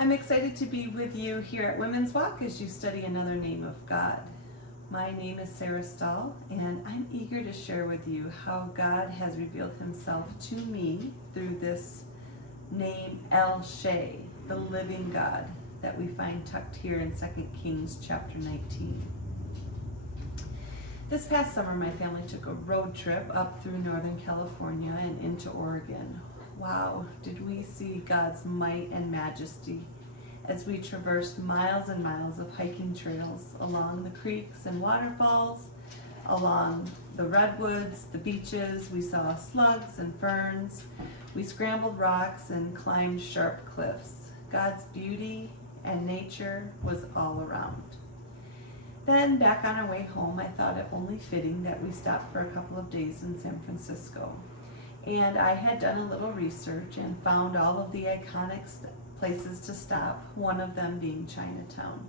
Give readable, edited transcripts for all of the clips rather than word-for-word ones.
I'm excited to be with you here at Women's Walk as you study another name of God. My name is Sarah Stahl, and I'm eager to share with you how God has revealed himself to me through this name El Shai, the living God, that we find tucked here in 2 Kings chapter 19. This past summer, my family took a road trip up through Northern California and into Oregon. Wow, did we see God's might and majesty as we traversed miles and miles of hiking trails along the creeks and waterfalls, along the redwoods, the beaches. We saw slugs and ferns. We scrambled rocks and climbed sharp cliffs. God's beauty and nature was all around. Then, back on our way home, I thought it only fitting that we stopped for a couple of days in San Francisco. And I had done a little research and found all of the iconic places to stop, one of them being Chinatown.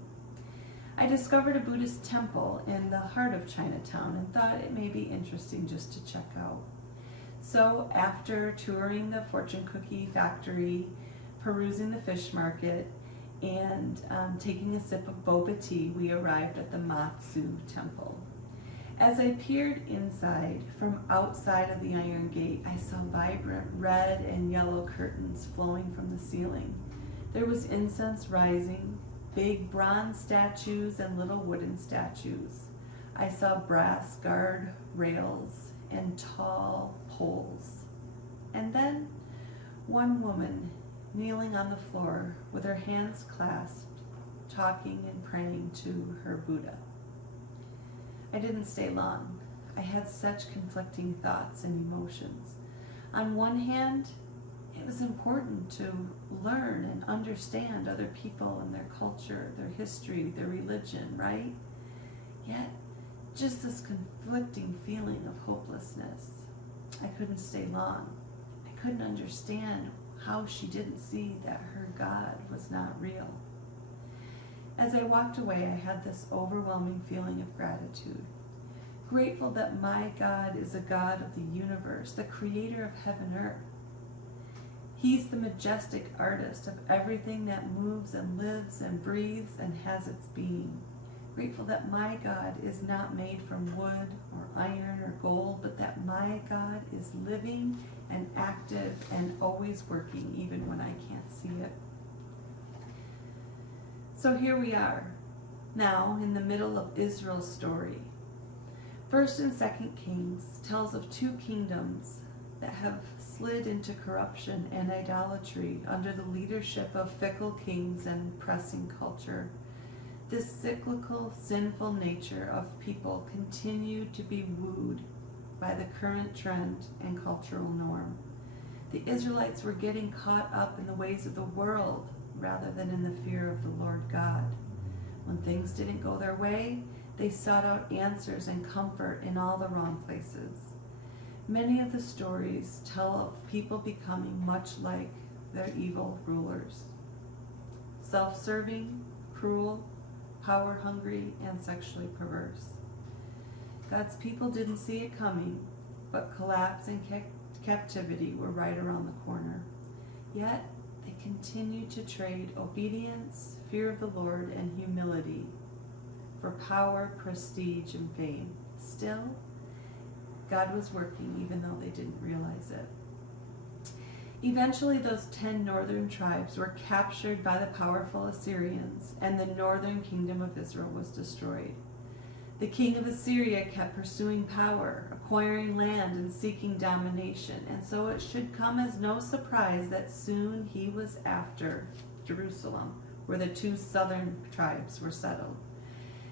I discovered a Buddhist temple in the heart of Chinatown and thought it may be interesting just to check out. So after touring the fortune cookie factory, perusing the fish market, and taking a sip of boba tea, we arrived at the Matsu Temple. As I peered inside, from outside of the Iron Gate, I saw vibrant red and yellow curtains flowing from the ceiling. There was incense rising, big bronze statues and little wooden statues. I saw brass guard rails and tall poles. And then one woman kneeling on the floor with her hands clasped, talking and praying to her Buddha. I didn't stay long. I had such conflicting thoughts and emotions. On one hand, it was important to learn and understand other people and their culture, their history, their religion, right? Yet, just this conflicting feeling of hopelessness. I couldn't stay long. I couldn't understand how she didn't see that her God was not real. As I walked away, I had this overwhelming feeling of gratitude. Grateful that my God is a God of the universe, the creator of heaven and earth. He's the majestic artist of everything that moves and lives and breathes and has its being. Grateful that my God is not made from wood or iron or gold, but that my God is living and active and always working, even when I can't see it. So here we are, now in the middle of Israel's story. 1st and 2nd Kings tells of two kingdoms that have slid into corruption and idolatry under the leadership of fickle kings and pressing culture. This cyclical, sinful nature of people continued to be wooed by the current trend and cultural norm. The Israelites were getting caught up in the ways of the world rather than in the fear of the Lord God. When things didn't go their way, they sought out answers and comfort in all the wrong places. Many of the stories tell of people becoming much like their evil rulers. Self-serving, cruel, power-hungry, and sexually perverse. God's people didn't see it coming, but collapse and captivity were right around the corner. Yet, they continued to trade obedience, fear of the Lord, and humility for power, prestige, and fame. Still, God was working even though they didn't realize it. Eventually, those 10 northern tribes were captured by the powerful Assyrians, and the northern kingdom of Israel was destroyed. The king of Assyria kept pursuing power, acquiring land, and seeking domination, and so it should come as no surprise that soon he was after Jerusalem, where the 2 southern tribes were settled.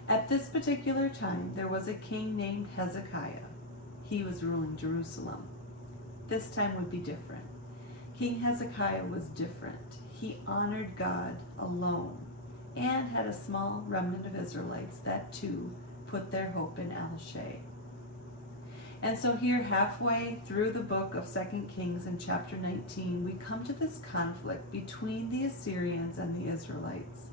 At this particular time, there was a king named Hezekiah. He was ruling Jerusalem. This time would be different. King Hezekiah was different. He honored God alone and had a small remnant of Israelites that too put their hope in El Shai. And so here, halfway through the book of 2 Kings in chapter 19, we come to this conflict between the Assyrians and the Israelites.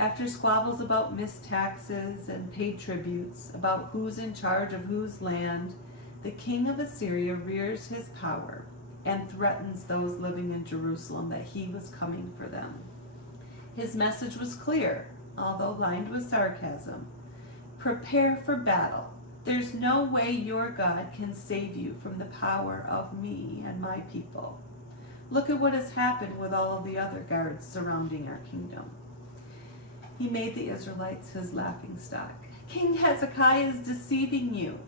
After squabbles about missed taxes and paid tributes, about who's in charge of whose land, the king of Assyria rears his power and threatens those living in Jerusalem that he was coming for them. His message was clear, although lined with sarcasm. Prepare for battle. There's no way your God can save you from the power of me and my people. Look at what has happened with all of the other guards surrounding our kingdom. He made the Israelites his laughingstock. King Hezekiah is deceiving you.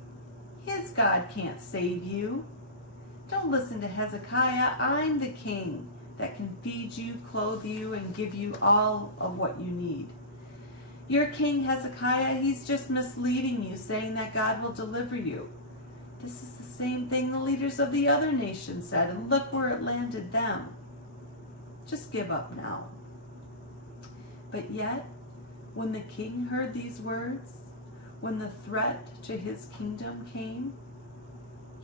His God can't save you. Don't listen to Hezekiah. I'm the king that can feed you, clothe you, and give you all of what you need. Your king Hezekiah, he's just misleading you, saying that God will deliver you. This is the same thing the leaders of the other nations said, and look where it landed them. Just give up now. But yet, when the king heard these words, when the threat to his kingdom came,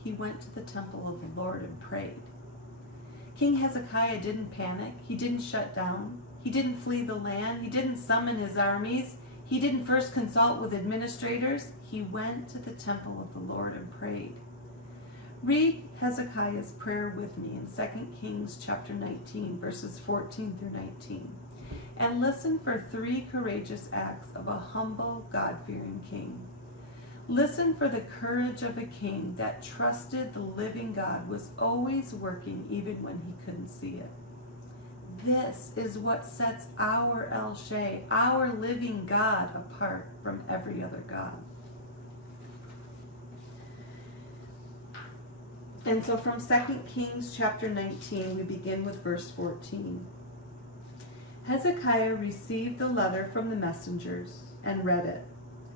he went to the temple of the Lord and prayed. King Hezekiah didn't panic. He didn't shut down. He didn't flee the land. He didn't summon his armies. He didn't first consult with administrators. He went to the temple of the Lord and prayed. Read Hezekiah's prayer with me in 2 Kings chapter 19, verses 14 through 19. And listen for 3 courageous acts of a humble, God-fearing king. Listen for the courage of a king that trusted the living God was always working even when he couldn't see it. This is what sets our El Shai, our living God, apart from every other God. And so from 2 Kings chapter 19, we begin with verse 14. Hezekiah received the letter from the messengers and read it.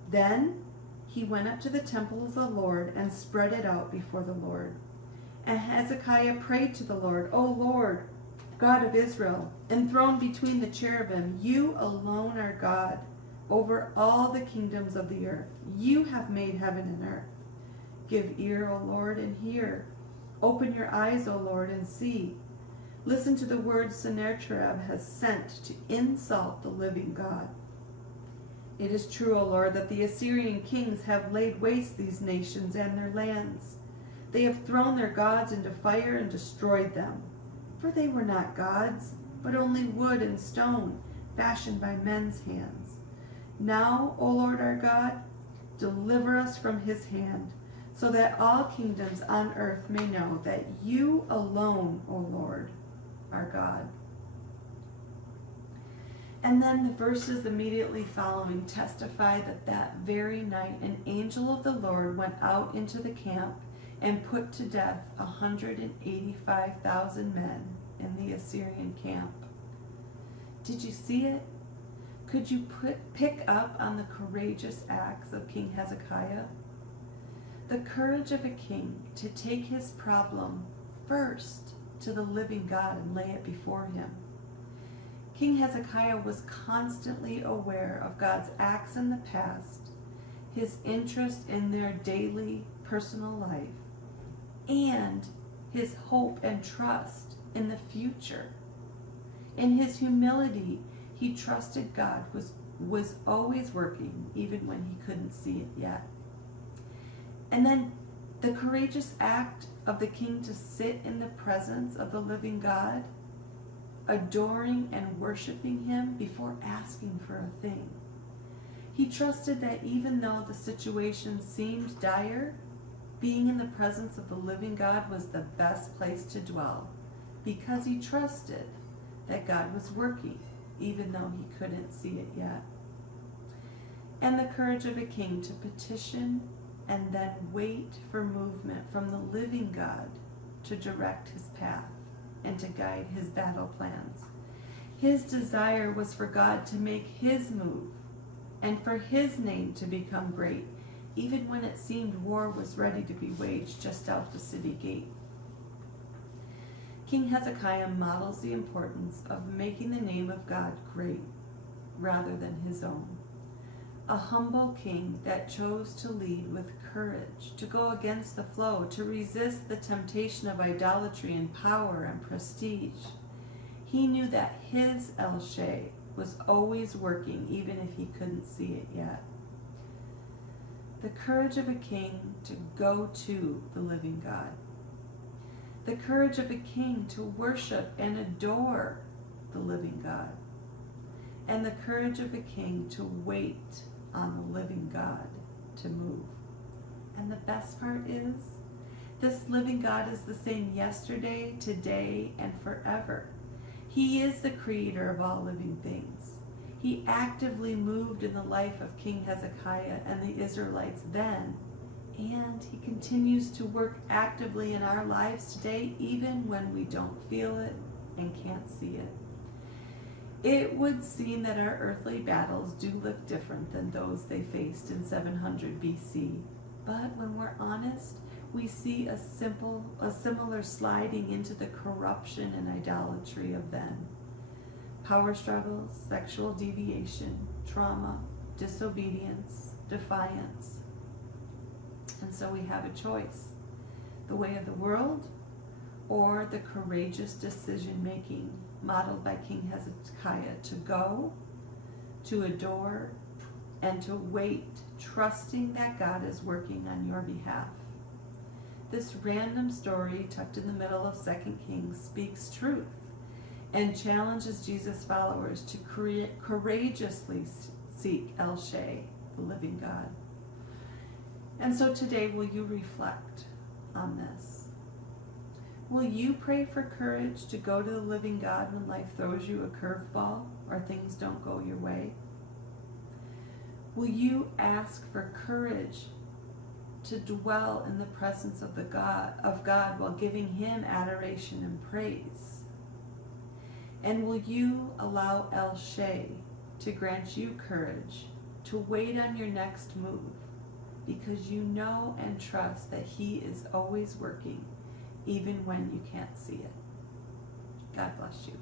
Then he went up to the temple of the Lord and spread it out before the Lord. And Hezekiah prayed to the Lord, O Lord, God of Israel, enthroned between the cherubim, you alone are God over all the kingdoms of the earth. You have made heaven and earth. Give ear, O Lord, and hear. Open your eyes, O Lord, and see. Listen to the words Sennacherib has sent to insult the living God. It is true, O Lord, that the Assyrian kings have laid waste these nations and their lands. They have thrown their gods into fire and destroyed them. For they were not gods, but only wood and stone, fashioned by men's hands. Now, O Lord our God, deliver us from his hand, so that all kingdoms on earth may know that you alone, O Lord, are God. And then the verses immediately following testify that that very night an angel of the Lord went out into the camp and put to death 185,000 men in the Assyrian camp. Did you see it? Could you pick up on the courageous acts of King Hezekiah? The courage of a king to take his problem first to the living God and lay it before him. King Hezekiah was constantly aware of God's acts in the past, his interest in their daily personal life, and his hope and trust in the future. In his humility, he trusted God was always working, even when he couldn't see it yet. And then the courageous act of the king to sit in the presence of the living God, adoring and worshiping him before asking for a thing. He trusted that even though the situation seemed dire, being in the presence of the living God was the best place to dwell, because he trusted that God was working, even though he couldn't see it yet. And the courage of a king to petition and then wait for movement from the living God to direct his path and to guide his battle plans. His desire was for God to make his move and for his name to become great, even when it seemed war was ready to be waged just out the city gate. King Hezekiah models the importance of making the name of God great rather than his own. A humble king that chose to lead with courage, to go against the flow, to resist the temptation of idolatry and power and prestige. He knew that his El Shai was always working, even if he couldn't see it yet. The courage of a king to go to the living God. The courage of a king to worship and adore the living God. and the courage of a king to wait on the living God to move. And the best part is, this living God is the same yesterday, today, and forever. He is the creator of all living things. He actively moved in the life of King Hezekiah and the Israelites then, and he continues to work actively in our lives today, even when we don't feel it and can't see it. It would seem that our earthly battles do look different than those they faced in 700 BC, but when we're honest, we see a similar sliding into the corruption and idolatry of then. Power struggles, sexual deviation, trauma, disobedience, defiance. And so we have a choice: the way of the world or the courageous decision making modeled by King Hezekiah to go, to adore, and to wait, trusting that God is working on your behalf. This random story tucked in the middle of 2 Kings speaks truth and challenges Jesus' followers to courageously seek El Shai, the living God. And so today, will you reflect on this? Will you pray for courage to go to the living God when life throws you a curveball or things don't go your way? Will you ask for courage to dwell in the presence of God while giving Him adoration and praise? And will you allow El Shai to grant you courage to wait on your next move, because you know and trust that He is always working, even when you can't see it? God bless you.